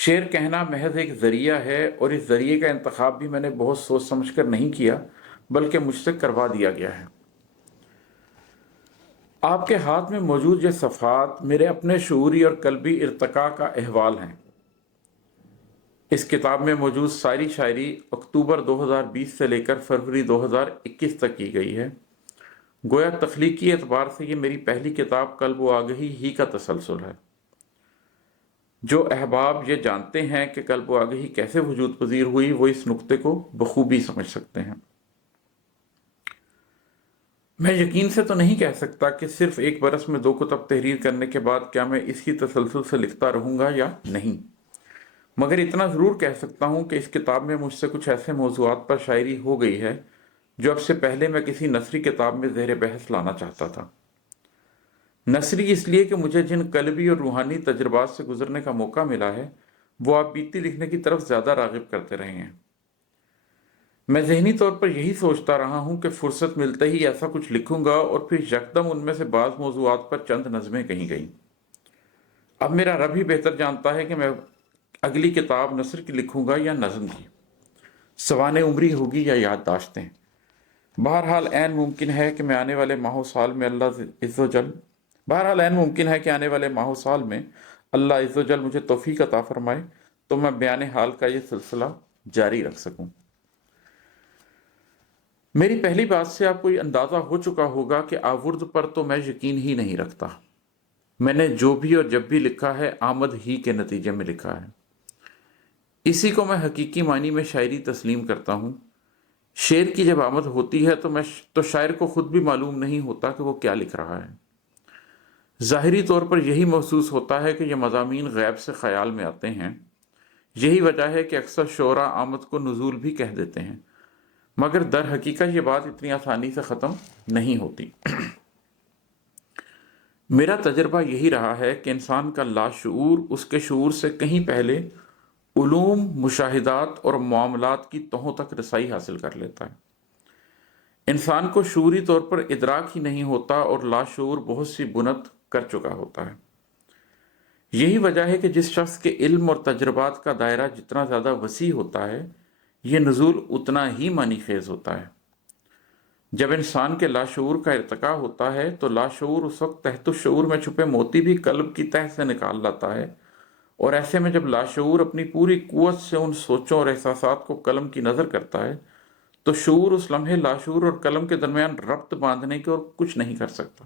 شعر کہنا محض ایک ذریعہ ہے، اور اس ذریعے کا انتخاب بھی میں نے بہت سوچ سمجھ کر نہیں کیا، بلکہ مجھ سے کروا دیا گیا ہے۔ آپ کے ہاتھ میں موجود یہ صفحات میرے اپنے شعوری اور قلبی ارتقاء کا احوال ہیں۔ اس کتاب میں موجود ساری شاعری اکتوبر 2020 سے لے کر فروری 2021 تک کی گئی ہے۔ گویا تخلیقی اعتبار سے یہ میری پہلی کتاب قلب و آگہی ہی کا تسلسل ہے۔ جو احباب یہ جانتے ہیں کہ قلب و آگہی کیسے وجود پذیر ہوئی، وہ اس نقطے کو بخوبی سمجھ سکتے ہیں۔ میں یقین سے تو نہیں کہہ سکتا کہ صرف ایک برس میں 2 کتب تحریر کرنے کے بعد کیا میں اسی تسلسل سے لکھتا رہوں گا یا نہیں، مگر اتنا ضرور کہہ سکتا ہوں کہ اس کتاب میں مجھ سے کچھ ایسے موضوعات پر شاعری ہو گئی ہے جو اب سے پہلے میں کسی نثری کتاب میں زیر بحث لانا چاہتا تھا۔ نثری اس لیے کہ مجھے جن قلبی اور روحانی تجربات سے گزرنے کا موقع ملا ہے وہ آپ بیتی لکھنے کی طرف زیادہ راغب کرتے رہے ہیں۔ میں ذہنی طور پر یہی سوچتا رہا ہوں کہ فرصت ملتے ہی ایسا کچھ لکھوں گا، اور پھر یکدم ان میں سے بعض موضوعات پر چند نظمیں کہیں گئیں۔ اب میرا رب ہی بہتر جانتا ہے کہ میں اگلی کتاب نثر کی لکھوں گا یا نظم کی، سوانح عمری ہوگی یا یادداشتیں۔ بہرحال عین ممکن ہے کہ آنے والے ماہ و سال میں اللہ عز و جل مجھے توفیق عطا فرمائے تو میں بیان حال کا یہ سلسلہ جاری رکھ سکوں۔ میری پہلی بات سے آپ کو یہ اندازہ ہو چکا ہوگا کہ آورد پر تو میں یقین ہی نہیں رکھتا۔ میں نے جو بھی اور جب بھی لکھا ہے آمد ہی کے نتیجے میں لکھا ہے۔ اسی کو میں حقیقی معنی میں شاعری تسلیم کرتا ہوں۔ شعر کی جب آمد ہوتی ہے تو شاعر کو خود بھی معلوم نہیں ہوتا کہ وہ کیا لکھ رہا ہے۔ ظاہری طور پر یہی محسوس ہوتا ہے کہ یہ مضامین غیب سے خیال میں آتے ہیں۔ یہی وجہ ہے کہ اکثر شعراء آمد کو نزول بھی کہہ دیتے ہیں، مگر در حقیقت یہ بات اتنی آسانی سے ختم نہیں ہوتی۔ میرا تجربہ یہی رہا ہے کہ انسان کا لاشعور اس کے شعور سے کہیں پہلے علوم، مشاہدات اور معاملات کی تہوں تک رسائی حاصل کر لیتا ہے۔ انسان کو شعوری طور پر ادراک ہی نہیں ہوتا اور لاشعور بہت سی بنت کر چکا ہوتا ہے۔ یہی وجہ ہے کہ جس شخص کے علم اور تجربات کا دائرہ جتنا زیادہ وسیع ہوتا ہے، یہ نزول اتنا ہی معنی خیز ہوتا ہے۔ جب انسان کے لاشعور کا ارتقاء ہوتا ہے تو لاشعور اس وقت تحت الشعور میں چھپے موتی بھی قلب کی تہ سے نکال لاتا ہے، اور ایسے میں جب لاشعور اپنی پوری قوت سے ان سوچوں اور احساسات کو قلم کی نظر کرتا ہے تو شعور اس لمحے لاشعور اور قلم کے درمیان ربط باندھنے کے اور کچھ نہیں کر سکتا۔